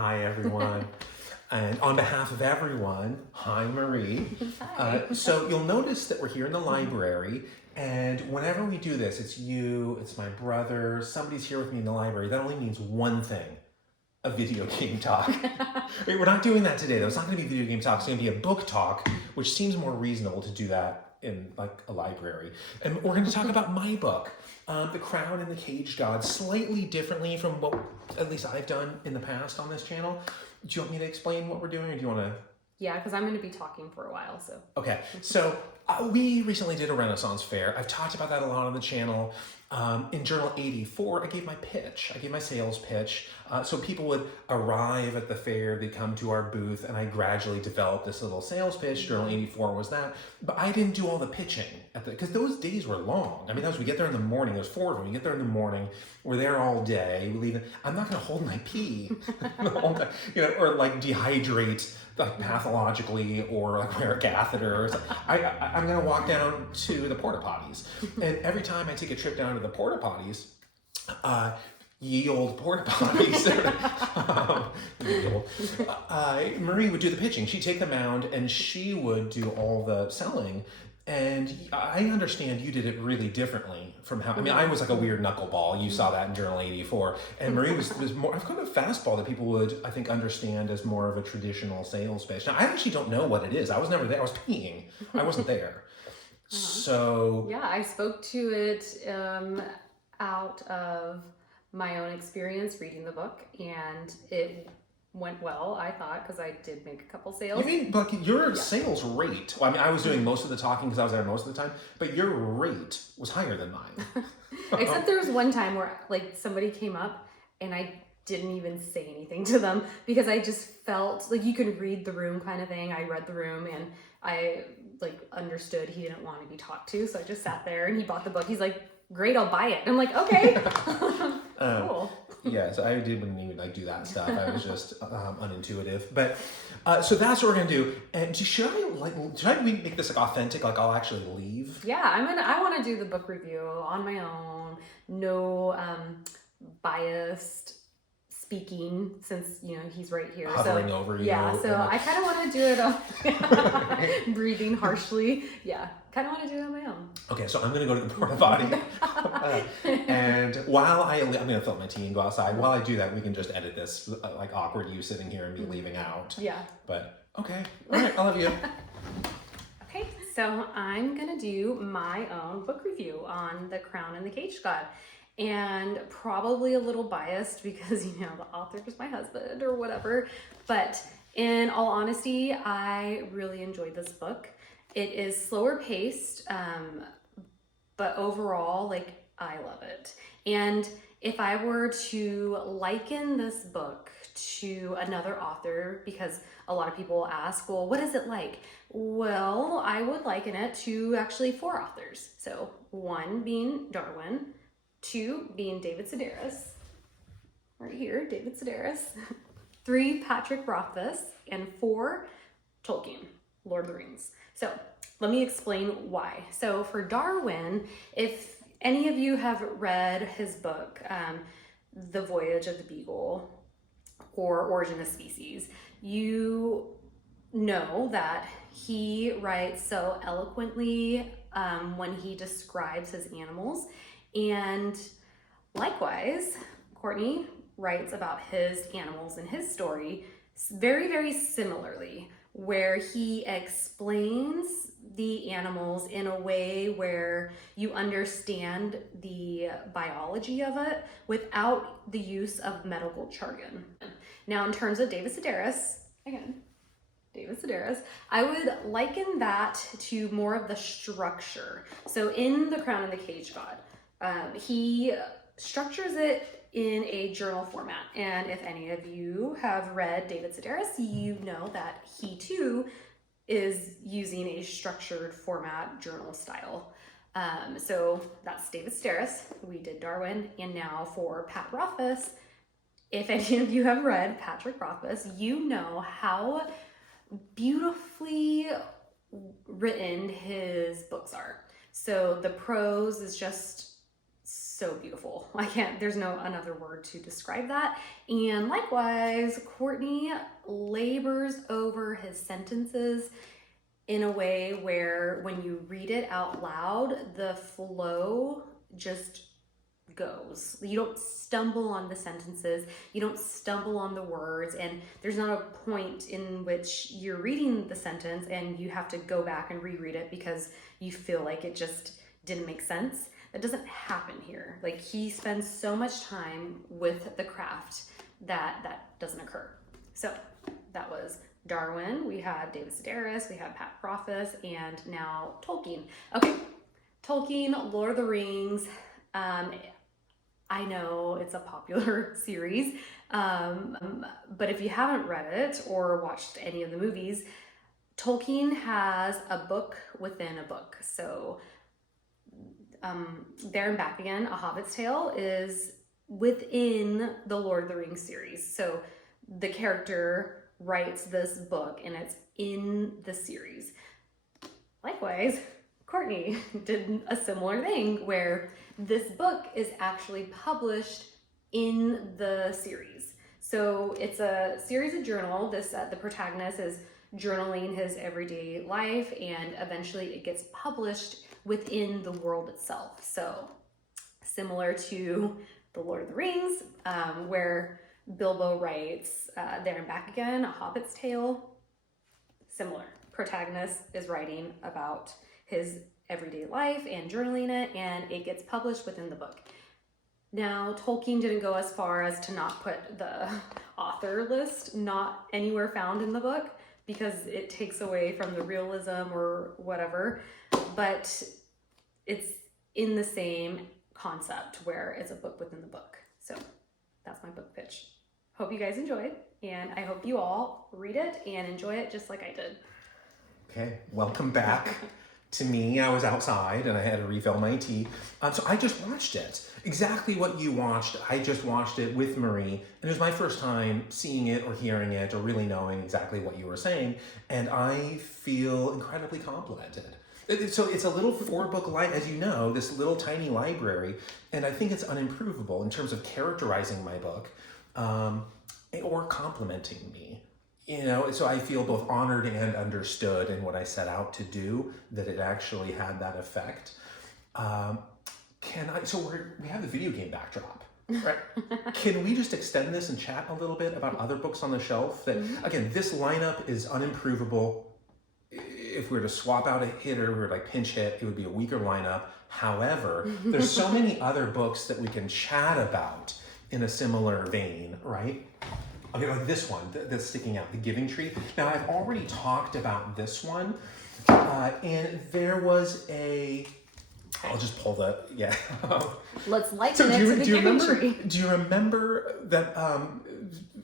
Hi, everyone. And on behalf of everyone, hi, Marie. Hi. So you'll notice that we're here in the library, and whenever we do this, it's you, it's my brother, somebody's here with me in the library. That only means one thing, a video game talk. We're not doing that today, though. It's not going to be video game talk. It's going to be a book talk, which seems more reasonable to do that in like a library. And we're going to talk about my book, The Crown and the Cage God, slightly differently from what at least I've done in the past on this channel. Do you want me to explain what we're doing, or do you want to? Yeah, because I'm going to be talking for a while, so. Okay, so we recently did a Renaissance fair. I've talked about that a lot on the channel. In Journal 84, I gave my pitch. I gave my sales pitch. So people would arrive at the fair, they'd come to our booth, and I gradually developed this little sales pitch. Journal 84 was that. But I didn't do all the pitching, because those days were long. I mean, we get there in the morning. There's 4 of them. We get there in the morning. We're there all day. We leave. I'm not going to hold my pee the whole time, or like dehydrate like pathologically, or like wear a catheter or something. I'm gonna walk down to the porta potties, and every time I take a trip down to the porta potties, ye old porta potties, Marie would do the pitching. She'd take the mound and she would do all the selling. And I understand you did it really differently from how, I mean, I was like a weird knuckleball. You saw that in Journal 84. And Marie was more, I've got a fastball that people would, I think, understand as more of a traditional sales pitch. Now, I actually don't know what it is. I was never there. I was peeing. I wasn't there. So. Yeah, I spoke to it out of my own experience reading the book, and it went well, I thought, because I did make a couple sales. You mean, but your sales rate, well, I mean, I was doing most of the talking because I was there most of the time, but your rate was higher than mine. Except there was one time where like somebody came up and I didn't even say anything to them because I just felt like you could read the room kind of thing. I read the room and I like understood he didn't want to be talked to, so I just sat there and he bought the book. He's like, great, I'll buy it. And I'm like, okay. Cool. Yeah, so I didn't even like do that stuff. I was just unintuitive. But so that's what we're gonna do. And should I make this like authentic? Like I'll actually leave? Yeah, I want to do the book review on my own. No biased speaking, since he's right here. Hovering over you. Yeah, so I kind of want to do it breathing harshly. Yeah, kind of want to do it on my own. Okay, so I'm gonna go to the porta potty, and while I'm gonna fill up my tea and go outside. While I do that, we can just edit this like awkward you sitting here and me leaving out. Yeah. But okay, all right, I love you. Okay, so I'm gonna do my own book review on The Crown and the Cage God. And probably a little biased because, the author is my husband or whatever. But in all honesty, I really enjoyed this book. It is slower paced, but overall, I love it. And if I were to liken this book to another author, because a lot of people ask, well, what is it like? Well, I would liken it to actually 4 authors. So 1 being Darwin, 2 being David Sedaris, right here, David Sedaris, 3 Patrick Rothfuss, and 4 Tolkien, Lord of the Rings. So let me explain why. So for Darwin, if any of you have read his book, The Voyage of the Beagle or Origin of Species, you know that he writes so eloquently when he describes his animals. And likewise, Courtney writes about his animals in his story very, very similarly, where he explains the animals in a way where you understand the biology of it without the use of medical jargon. Now, in terms of David Sedaris, I would liken that to more of the structure. So in The Crown and the Cage God, he structures it in a journal format. And if any of you have read David Sedaris, you know that he too is using a structured format journal style. So that's David Sedaris. We did Darwin. And now for Pat Rothfuss, if any of you have read Patrick Rothfuss, you know how beautifully written his books are. So the prose is just so beautiful. There's no another word to describe that. And likewise, Courtney labors over his sentences in a way where when you read it out loud, the flow just goes. You don't stumble on the sentences, you don't stumble on the words, and there's not a point in which you're reading the sentence and you have to go back and reread it because you feel like it just didn't make sense. That doesn't happen here. Like, he spends so much time with the craft that doesn't occur. So that was Darwin, we had David Sedaris, we had Pat Rothfuss, and now Tolkien. Okay, Tolkien, Lord of the Rings. I know it's a popular series, but if you haven't read it or watched any of the movies, Tolkien has a book within a book. So There and Back Again, A Hobbit's Tale, is within the Lord of the Rings series. So the character writes this book and it's in the series. Likewise, Courtney did a similar thing where this book is actually published in the series. So it's a series of journal. The protagonist is journaling his everyday life, and eventually it gets published within the world itself. So similar to the Lord of the Rings, where Bilbo writes There and Back Again, A Hobbit's Tale. Similar. Protagonist is writing about his everyday life and journaling it, and it gets published within the book. Now, Tolkien didn't go as far as to not put the author list not anywhere found in the book because it takes away from the realism or whatever, but it's in the same concept where it's a book within the book. So that's my book pitch. Hope you guys enjoyed, and I hope you all read it and enjoy it just like I did. Okay, welcome back to me. I was outside and I had to refill my tea. So I just watched it. Exactly what you watched. I just watched it with Marie, and it was my first time seeing it or hearing it or really knowing exactly what you were saying, and I feel incredibly complimented. So it's a little 4-book as you know, this little tiny library, and I think it's unimprovable in terms of characterizing my book or complimenting me. You know, so I feel both honored and understood in what I set out to do, that it actually had that effect. We have the video game backdrop, right? Can we just extend this and chat a little bit about other books on the shelf that, again, this lineup is unimprovable. If we were to swap out a hitter, we were like pinch hit, it would be a weaker lineup. However, there's so many other books that we can chat about in a similar vein, right? Okay, like this one that's sticking out, The Giving Tree. Now, I've already talked about this one, and there was I'll just pull the, yeah. Let's liken it to The Giving Tree. Do you remember that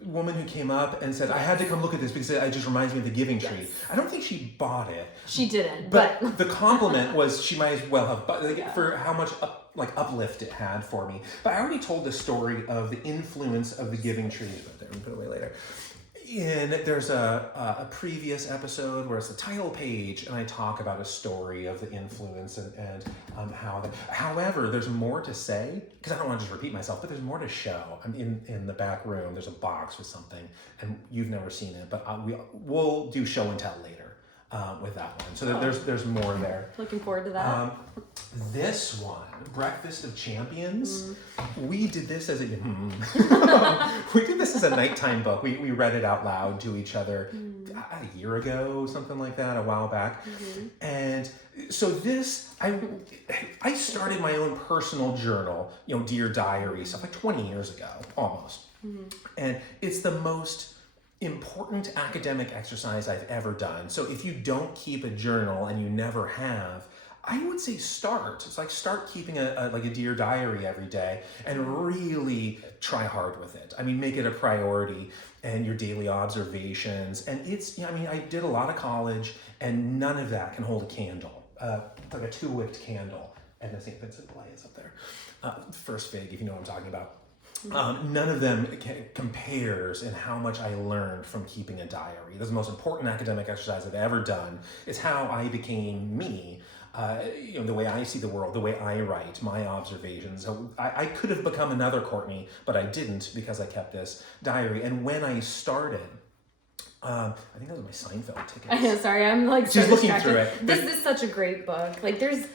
woman who came up and said, I had to come look at this because it just reminds me of The Giving Tree? Yes. I don't think she bought it. She didn't, but the compliment was she might as well have bought it, for how much uplift it had for me. But I already told the story of the influence of The Giving Tree. But there, and put it away later. And there's a previous episode where it's the title page, and I talk about a story of the influence and how that. However, there's more to say, because I don't want to just repeat myself, but there's more to show. I'm in the back room. There's a box with something, and you've never seen it, but we'll do show and tell later with that one. So there's more there. Looking forward to that. This one, Breakfast of Champions, we did this as a nighttime book. We read it out loud to each other a year ago, something like that, a while back. And so this, I started my own personal journal, Dear Diary, stuff like 20 years ago, almost. And it's the most important academic exercise I've ever done. So if you don't keep a journal and you never have, I would say start. It's like start keeping a Dear Diary every day and really try hard with it. I mean, make it a priority and your daily observations. And it's, I did a lot of college and none of that can hold a candle, like a 2-wicked candle. And the St. Vincent play is up there. First Fig, if you know what I'm talking about. None of them compares in how much I learned from keeping a diary. This is the most important academic exercise I've ever done. It's how I became me. the way I see the world, the way I write, my observations. So I could have become another Courtney, but I didn't because I kept this diary. And when I started, I think that was my Seinfeld tickets. I know, sorry, I'm like so She's looking distracted. through it. This is such a great book. Like there's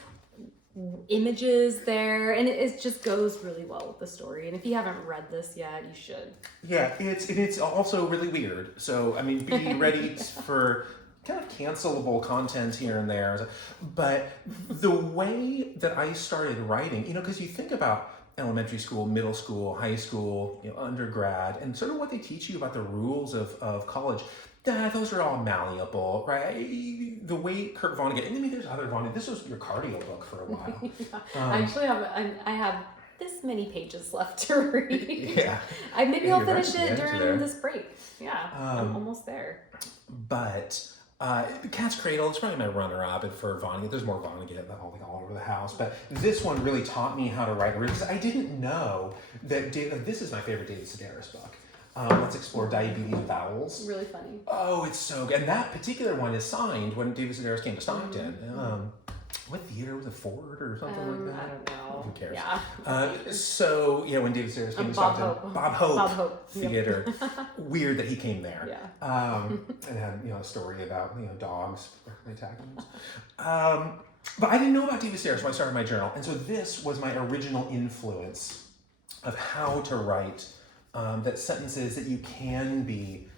images there, and it just goes really well with the story. And if you haven't read this yet, you should. Yeah, it's also really weird. So I mean, be ready for kind of cancelable content here and there. But the way that I started writing, because you think about elementary school, middle school, high school, undergrad, and sort of what they teach you about the rules of college. Those are all malleable, right? The way Kurt Vonnegut, and maybe there's other Vonnegut. This was your cardio book for a while. I actually have this many pages left to read. Yeah. Maybe I'll finish it during this break. Yeah, I'm almost there. But Cat's Cradle is probably my runner-up, and for Vonnegut, there's more Vonnegut all over the house. But this one really taught me how to write because I didn't know that this is my favorite David Sedaris book. Let's Explore Diabetes with Owls. Really funny. Oh, it's so good. And that particular one is signed when David Sedaris came to Stockton. What theater was it, Ford or something like that? I don't know. Who cares? Yeah. When David Sedaris came to Bob Stockton, Hope. Bob Hope, Bob Hope. Theater. Weird that he came there. Yeah. And had a story about dogs attacking him. But I didn't know about David Sedaris when I started my journal, and so this was my original influence of how to write. That sentences that you can be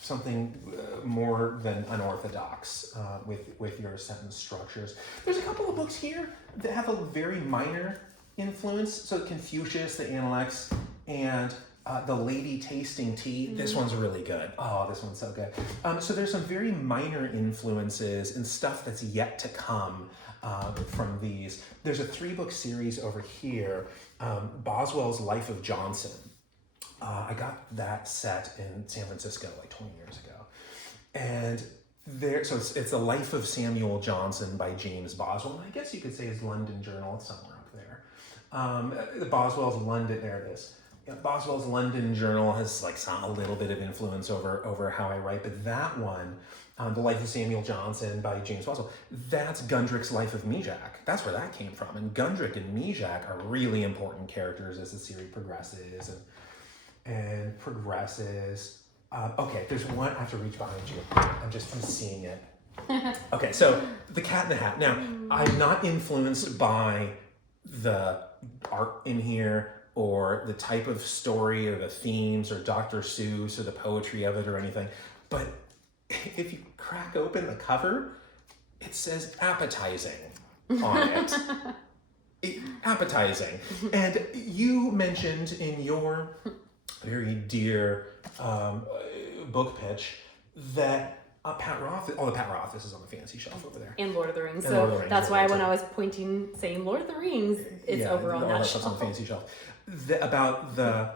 something more than unorthodox with your sentence structures. There's a couple of books here that have a very minor influence. So Confucius, the Analects, and The Lady Tasting Tea. This one's really good. Oh, this one's so good. So there's some very minor influences and stuff that's yet to come from these. There's a 3-book series over here, Boswell's Life of Johnson. I got that set in San Francisco like 20 years ago. And so it's The Life of Samuel Johnson by James Boswell. And I guess you could say his London journal. It's somewhere up there. The Boswell's London, there it is. Boswell's London journal has a little bit of influence over how I write, but that one, The Life of Samuel Johnson by James Boswell, that's Gundrick's Life of Mijak. That's where that came from. And Gundrick and Mijak are really important characters as the series progresses and progresses. Okay, there's one, I have to reach behind you. I'm seeing it. Okay, so The Cat in the Hat. Now, I'm not influenced by the art in here or the type of story or the themes or Dr. Seuss or the poetry of it or anything. But if you crack open the cover, it says appetizing on it. Appetizing. And you mentioned in your very dear book pitch that Pat Roth, the Pat Roth, this is on the fancy shelf over there. And Lord of the Rings. And Lord of the Rings, that's why when I was saying Lord of the Rings, it's over on that shelf. On the fancy shelf. About the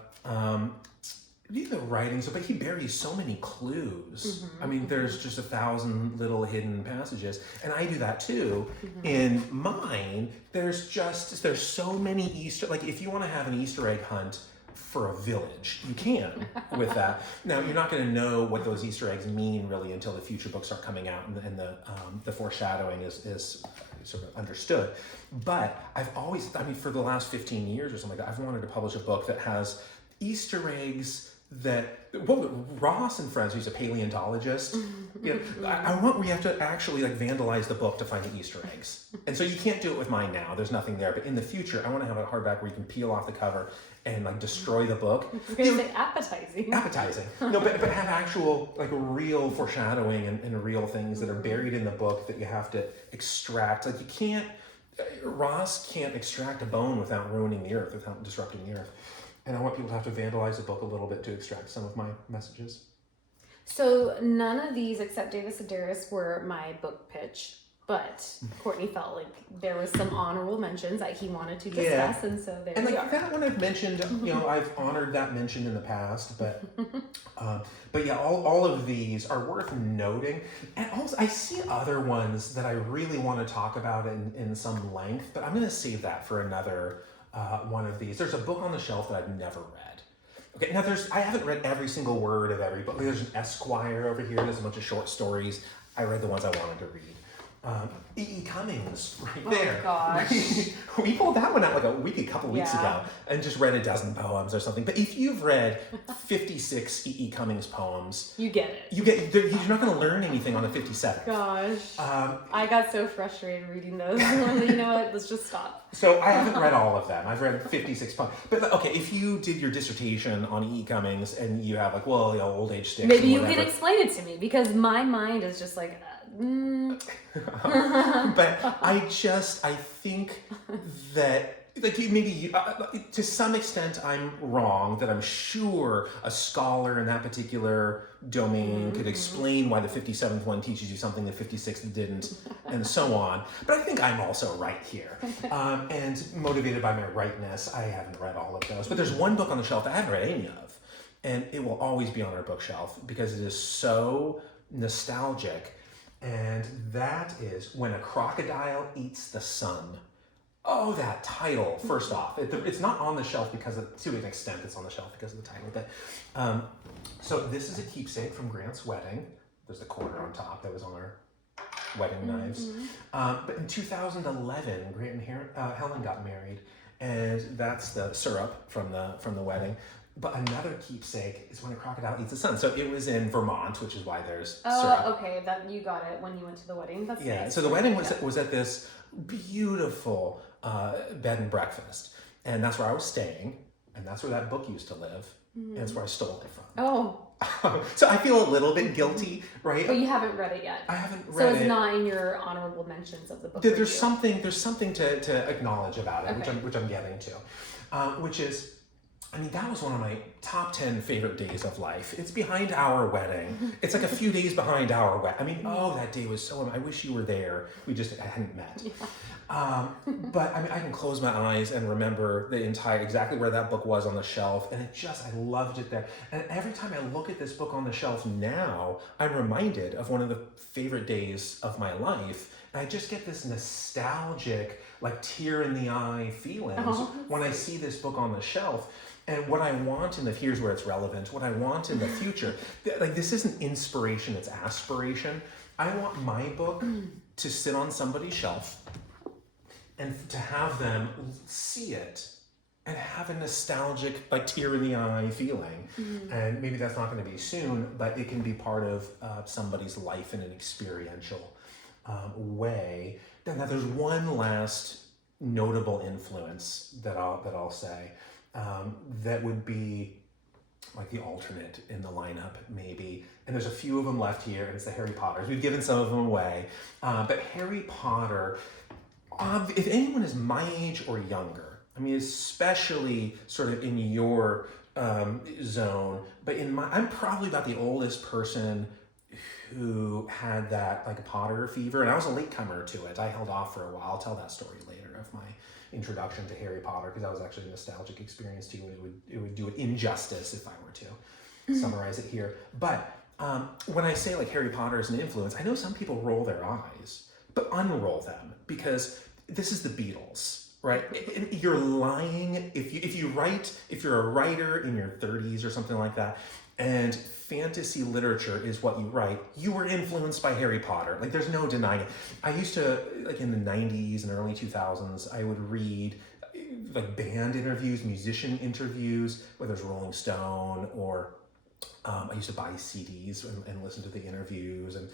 writings, but he buries so many clues. I mean, there's just 1,000 little hidden passages, and I do that too. In mine, there's so many Easter, if you want to have an Easter egg hunt for a village, you can with that. Now, you're not going to know what those Easter eggs mean really until the future books start coming out and the foreshadowing is sort of understood. But I've always, for the last 15 years or something like that, I've wanted to publish a book that has Easter eggs Ross and Friends, who's a paleontologist, I want where you have to actually vandalize the book to find the Easter eggs. And so you can't do it with mine now. There's nothing there. But in the future, I want to have a hardback where you can peel off the cover and destroy the book. I was going to say appetizing. Appetizing. No, but have actual real foreshadowing and real things that are buried in the book that you have to extract. Ross can't extract a bone without ruining the earth, without disrupting the earth. And I want people to have to vandalize the book a little bit to extract some of my messages. So none of these except David Sedaris were my book pitch, but Courtney felt like there was some honorable mentions that he wanted to discuss, and so there we are. That one I've mentioned, I've honored that mention in the past, but yeah, all of these are worth noting. And also, I see other ones that I really want to talk about in some length, but I'm going to save that for another one of these. There's a book on the shelf that I've never read. Okay, now I haven't read every single word of every book. There's an Esquire over here. There's a bunch of short stories. I read the ones I wanted to read. E.E. Cummings, right Oh, there. gosh. We pulled that one out like a couple weeks Yeah. ago and just read a dozen poems or something. But if you've read 56 E.E. Cummings poems, You get it. you're not going to learn anything on the 57th. Gosh. I got so frustrated reading those. You know what? Let's just stop. So I haven't read all of them. I've read 56 poems. But okay, if you did your dissertation on E.E. Cummings and you have like, well, old age sticks. Maybe and you whatever. can explain it to me because my mind is just like, But I think that like to some extent I'm wrong, that I'm sure a scholar in that particular domain could explain why the 57th one teaches you something the 56th didn't, and so on. But I think I'm also right here. And motivated by my rightness, I haven't read all of those. But there's one book on the shelf that I haven't read any of, and it will always be on our bookshelf because it is so nostalgic. And that is When a Crocodile Eats the Sun. Oh, that title, first off. It's not on the shelf to an extent it's on the shelf because of the title. But so this is a keepsake from Grant's wedding. There's a quarter on top that was on our wedding knives. But in 2011, Grant and Helen got married. And that's the syrup from the wedding. But another keepsake is When a Crocodile Eats the Sun. So it was in Vermont, which is why there's syrup. Oh, okay. That you got it when you went to the wedding. That's nice. So the wedding was at this beautiful bed and breakfast, and that's where I was staying, and that's where that book used to live, and it's where I stole it from. Oh. So I feel a little bit guilty, right? But you haven't read it yet. I haven't read So it. it's not in your honorable mentions of the book. There's something to acknowledge about it, Okay. which I'm getting to, which is. I mean, that was one of my top 10 favorite days of life. It's behind our wedding. It's like a few days behind our wedding. I mean, that day was so, I wish you were there. We just hadn't met. Yeah. But I mean, I can close my eyes and remember exactly where that book was on the shelf. And I loved it there. And every time I look at this book on the shelf now, I'm reminded of one of the favorite days of my life. And I just get this nostalgic, like tear in the eye feelings when I see this book on the shelf. And what I want here's where it's relevant, what I want in the future, like this isn't inspiration, it's aspiration. I want my book to sit on somebody's shelf and to have them see it and have a nostalgic, like tear in the eye feeling. And maybe that's not going to be soon, but it can be part of somebody's life in an experiential way. Now there's one last notable influence that I'll say. That would be like the alternate in the lineup, maybe. And there's a few of them left here, and it's the Harry Potters. We've given some of them away. But Harry Potter, if anyone is my age or younger, I mean, especially sort of in your zone, but I'm probably about the oldest person who had that like Potter fever, and I was a latecomer to it. I held off for a while. I'll tell that story later of my introduction to Harry Potter, because that was actually a nostalgic experience too, and it would do it injustice if I were to summarize it here. But when I say like Harry Potter is an influence, I know some people roll their eyes, but unroll them, because this is the Beatles, right? You're lying if you're a writer in your 30s or something like that, and fantasy literature is what you write, you were influenced by Harry Potter. Like, there's no denying it. I used to, like in the 90s and early 2000s, I would read like band interviews, musician interviews, whether it's Rolling Stone or I used to buy CDs and listen to the interviews, and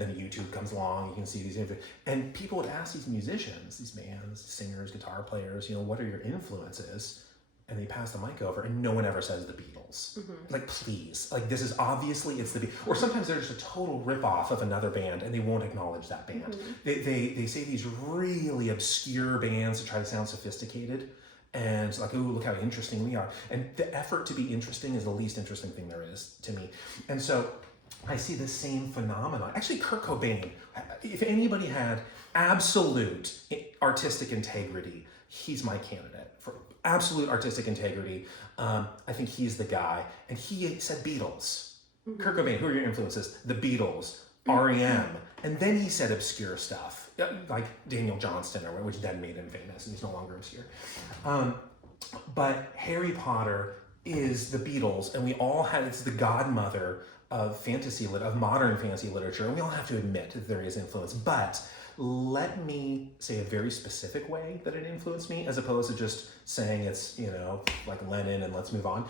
then YouTube comes along, you can see these interviews. And people would ask these musicians, these bands, singers, guitar players, what are your influences? And they pass the mic over, and no one ever says the Beatles. Like, please, like this is obviously it's the Beatles. Or sometimes they're just a total ripoff of another band, and they won't acknowledge that band. They say these really obscure bands to try to sound sophisticated, and like, ooh, look how interesting we are. And the effort to be interesting is the least interesting thing there is to me. And so I see the same phenomenon. Actually, Kurt Cobain, if anybody had absolute artistic integrity, he's my candidate for absolute artistic integrity. I think he's the guy. And he said Beatles. Kurt Cobain, who are your influences? The Beatles, r.e.m. And then he said obscure stuff, like Daniel Johnston, which then made him famous, and he's no longer obscure. But Harry Potter is the Beatles, and we all had, it's the godmother of of modern fantasy literature, and we all have to admit that there is influence. But let me say a very specific way that it influenced me, as opposed to just saying it's, like Lennon and let's move on.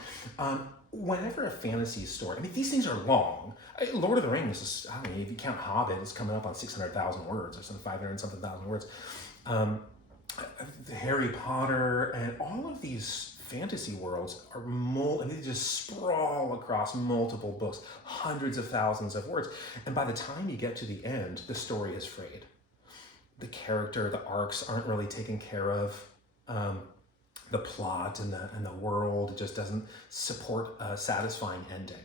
Whenever a fantasy story, I mean, these things are long. Lord of the Rings is, I don't know, if you count Hobbit, it's coming up on 600,000 words or some 500 something thousand words. Harry Potter and all of these fantasy worlds are they just sprawl across multiple books, hundreds of thousands of words. And by the time you get to the end, the story is frayed. The character, the arcs aren't really taken care of. The plot and the world just doesn't support a satisfying ending.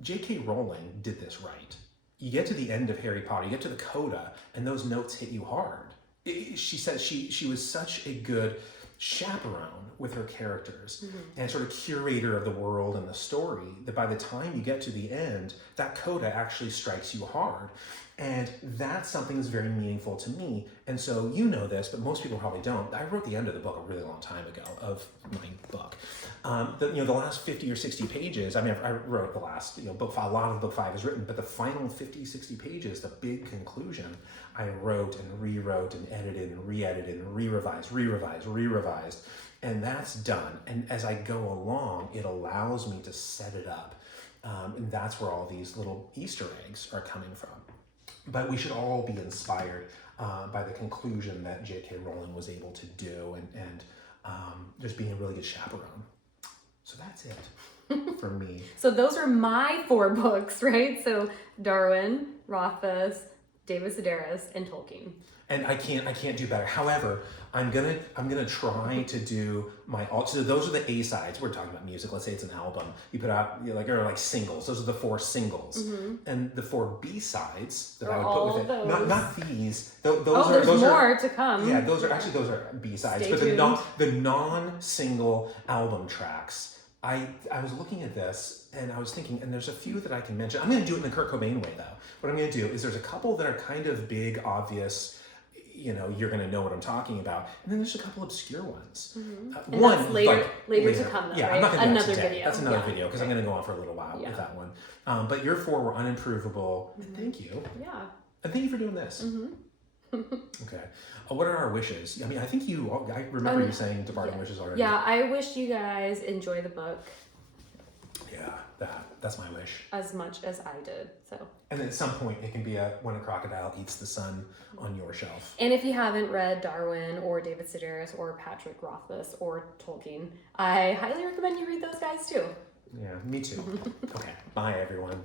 J.K. Rowling did this right. You get to the end of Harry Potter, you get to the coda, and those notes hit you hard. She said she was such a good chaperone with her characters and sort of curator of the world and the story that by the time you get to the end, that coda actually strikes you hard. And that's something that's very meaningful to me. And so you know this, but most people probably don't. I wrote the end of the book a really long time ago of my book. The last 50 or 60 pages, I mean, I wrote the last, book 5, a lot of book 5 is written, but the final 50, 60 pages, the big conclusion, I wrote and rewrote and edited and re-edited and re-revised. And that's done. And as I go along, it allows me to set it up. And that's where all these little Easter eggs are coming from. But we should all be inspired by the conclusion that J.K. Rowling was able to do and just being a really good chaperone. So that's it for me. So those are my 4 books, right? So Darwin, Rothfuss, David Sedaris, and Tolkien. And I can't do better. However, I'm gonna try to do so those are the A sides. We're talking about music. Let's say it's an album. You put out or like singles. Those are the 4 singles. And the 4 B sides that I would put with it. Not these. Those are there's more to come. Yeah, those are B sides. But the non-single album tracks. I was looking at this and I was thinking, and there's a few that I can mention. I'm going to do it in the Kurt Cobain way, though. What I'm going to do is there's a couple that are kind of big, obvious, you're going to know what I'm talking about. And then there's a couple obscure ones. And one that's later to come, though, yeah, right? I'm not going to do that Another today. video. That's another video because I'm going to go on for a little while with that one. But your 4 were unimprovable. And thank you. Yeah. And thank you for doing this. Okay. What are our wishes? I mean, I think I remember you saying departing wishes already. Yeah, I wish you guys enjoy the book. Yeah, that's my wish. As much as I did, so. And then at some point, it can be when a crocodile eats the sun on your shelf. And if you haven't read Darwin or David Sedaris or Patrick Rothfuss or Tolkien, I highly recommend you read those guys too. Yeah, me too. Okay, bye everyone.